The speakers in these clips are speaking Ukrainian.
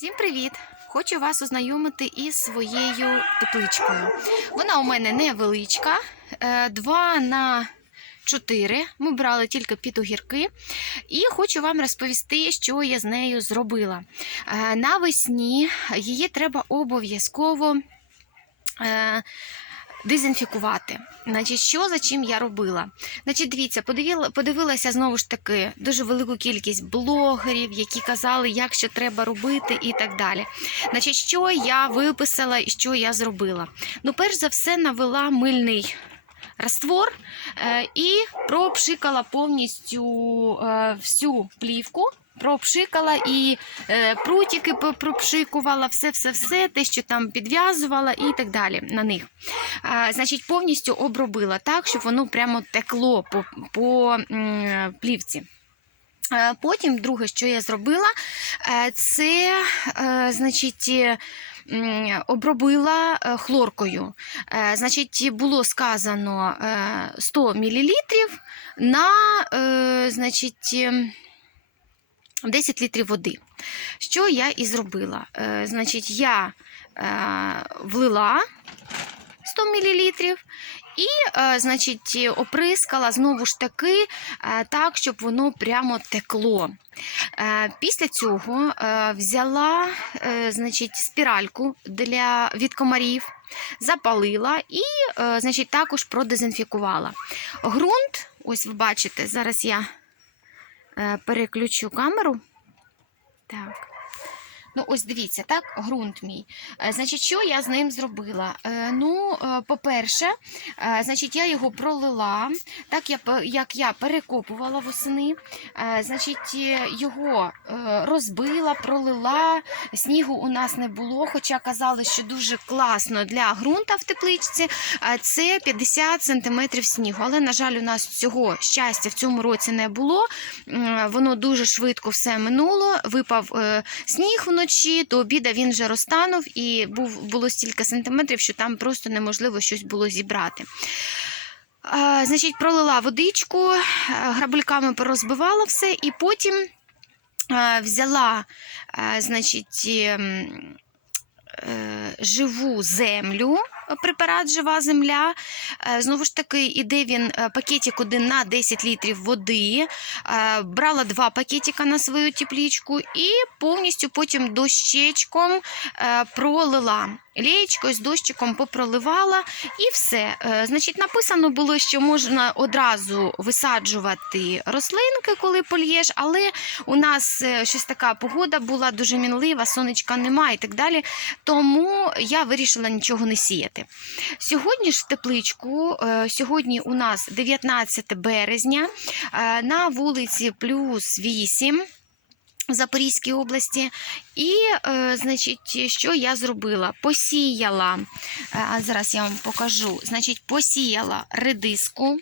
Всім привіт! Хочу вас ознайомити із своєю тепличкою. Вона у мене невеличка, 2 на 4. Ми брали тільки під огірки. І хочу вам розповісти, що я з нею зробила. Е, Навесні її треба обов'язково. Дезінфікувати. Значить, що за чим я робила? Значить, дивіться, подивилася знову ж таки дуже велику кількість блогерів, які казали, як що треба робити, і так далі. Значить, що я виписала і що я зробила? Ну, перш за все, навела мильний раствор е, і пропшикала повністю е, всю плівку. Пропшикала і е, прутики пропшикувала, все-все-все, те, що там підв'язувала і так далі на них. А, значить, повністю обробила так, щоб воно прямо текло по, по м, плівці. Е, Потім, друге, що я зробила, е, це е, значить, е, обробила е, хлоркою. Е, Значить, було сказано е, 100 мл на е, значить, 10 літрів води. Що я і зробила? Е, Значить, я е, влила 100 мл і, е, значить, оприскала знову ж таки е, так, щоб воно прямо текло. Е, Після цього взяла значить, спіральку для від комарів, запалила і значить, також продезінфікувала. Грунт, ось ви бачите, зараз я переключу камеру. Так. Ну, ось дивіться, так, ґрунт мій. Е, Значить, що я з ним зробила? Е, Ну, е, по-перше, значить, я його пролила, так як я перекопувала восени. Значить, його розбила, пролила. Снігу у нас не було, хоча казали, що дуже класно для ґрунта в тепличці. Це 50 см снігу. Але, на жаль, у нас цього щастя в цьому році не було. Воно дуже швидко все минуло. Випав сніг вночі, до обіда він вже розтанув і був, було стільки сантиметрів, що там просто неможливо щось було зібрати. А, значить, пролила водичку, е, грабельками порозбивала все, і потім е, взяла, е, значить, ем, е, живу землю, препарат жива земля. Е, Знову ж таки, іде він е, пакетик один на 10 літрів води. Е, Брала два пакетика на свою теплічку і повністю потім дощечком пролила. Лієчкою з дощиком попроливала і все. Е, Значить, написано було, що можна одразу висаджувати рослинки, коли польєш, але у нас е, щось така погода була дуже мінлива, сонечка немає і так далі. Тому я вирішила нічого не сіяти. Сьогодні ж тепличку, е, сьогодні у нас 19 березня, на вулиці плюс 8 в Запорізькій області. І, е, значить, що я зробила? Посіяла, е, зараз я вам покажу. Значить, посіяла редиску.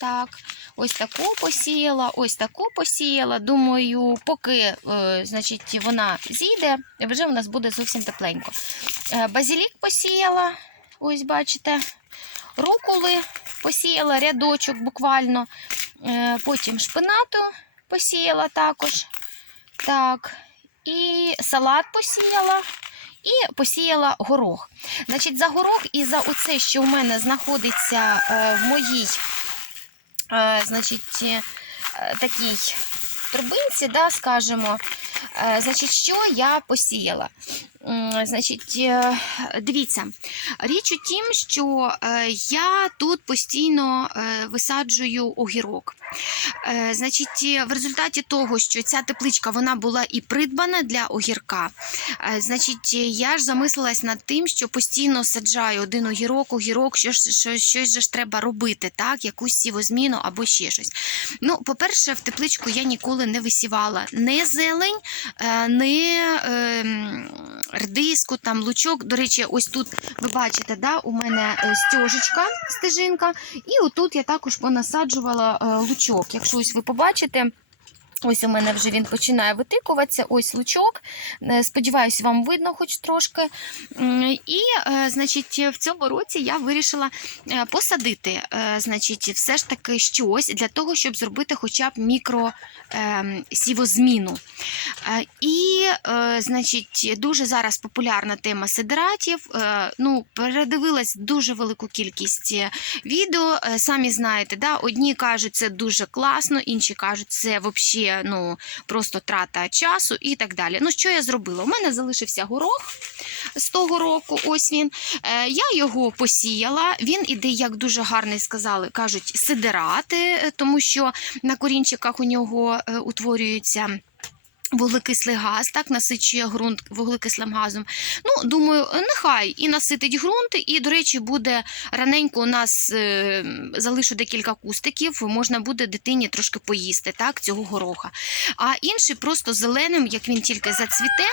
Так, ось таку посіяла, ось таку посіяла. Думаю, поки е, значить, вона зійде, вже у нас буде зовсім тепленько. Е, базилік посіяла, ось бачите. Руколи посіяла рядочок буквально. Е, потім шпинату посіяла також. Так, і салат посіяла. І посіяла горох. Значить, за горох і за оце, що в мене знаходиться е, в моїй е, значить, е, такій трубинці, да, скажімо, значить, що я посіяла. Значить, е, дивіться, річ у тім, що е, я тут постійно е, висаджую огірок. Значить, в результаті того, що ця тепличка вона була і придбана для огірка, значить, я ж замислилась над тим, що постійно саджаю один огірок, огірок, що, що, щось же ж треба робити, так, якусь сівозміну або ще щось. Ну, по-перше, в тепличку я ніколи не висівала не зелень, не редиску, там лучок. До речі, ось тут ви бачите, да, у мене е, стежечка, стежинка, і отут я також понасаджувала е, лучок. Якщо ось ви побачите, Ось у мене вже він починає витикуватися. Ось лучок. Е, Сподіваюсь, вам видно хоч трошки. І, е, значить, в цьому році я вирішила е, посадити, значить, все ж таки щось для того, щоб зробити хоча б мікро ем, І, значить, дуже зараз популярна тема сидератів. Ну, передивилась дуже велику кількість відео. Самі знаєте, да? одні кажуть, це дуже класно, інші кажуть, це взагалі ну, просто трата часу і так далі. Ну, що я зробила? У мене залишився горох з того року. Ось він. Е, Я його посіяла. Він іде, як дуже гарний сказали, кажуть, сидерати, е, тому що на корінчиках у нього е, утворюються. Вуглекислий газ, так, насичує ґрунт вуглекислим газом. Ну, думаю, нехай і наситить ґрунт, і, до речі, буде раненько у нас е, залишу декілька кустиків, можна буде дитині трошки поїсти так, цього гороха. А інший просто зеленим, як він тільки зацвіте,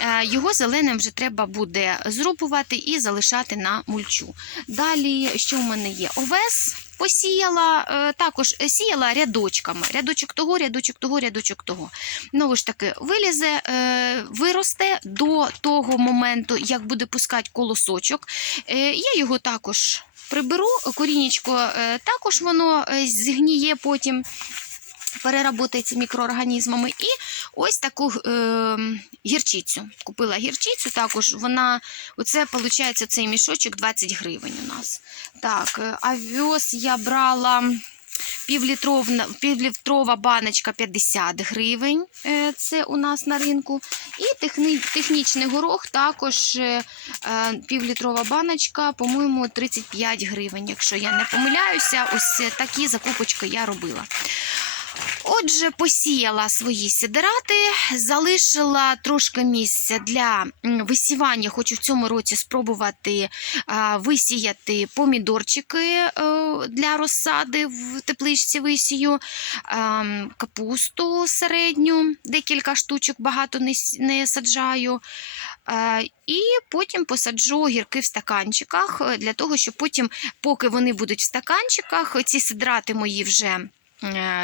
е, його зеленим вже треба буде зрубувати і залишати на мульчу. Далі, що в мене є? Овес. Посіяла, е, також сіяла рядочками. Рядочок того, рядочок того, рядочок того. Знову ж таки, вилізе, е, виросте до того моменту, як буде пускати колосочок. Е, Я його також приберу, корінечко також воно згніє потім. Переработається мікроорганізмами. І ось таку е, гірчицю. Купила гірчицю, також вона, оце виходить цей мішочок 20 гривень у нас. Так, е, овес я брала півлітрова баночка 50 гривень. е, Це у нас на ринку. І техні, технічний горох також е, е, півлітрова баночка, по-моєму, 35 гривень. Якщо я не помиляюся, ось е, такі закупочки я робила. Отже, посіяла свої сидерати, залишила трошки місця для висівання. Хочу в цьому році спробувати висіяти помідорчики е, для розсади в тепличці висію, капусту середню, декілька штучок, багато не, саджаю. І потім посаджу гірки в стаканчиках е, для того, щоб потім, поки вони будуть в стаканчиках, ці сидрати мої вже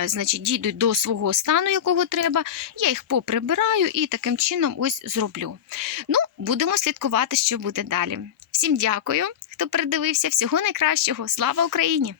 значить, дійдуть до свого стану, якого треба. Я їх поприбираю і таким чином ось зроблю. Ну, будемо слідкувати, що буде далі. Всім дякую, хто передивився. Всього найкращого. Слава Україні!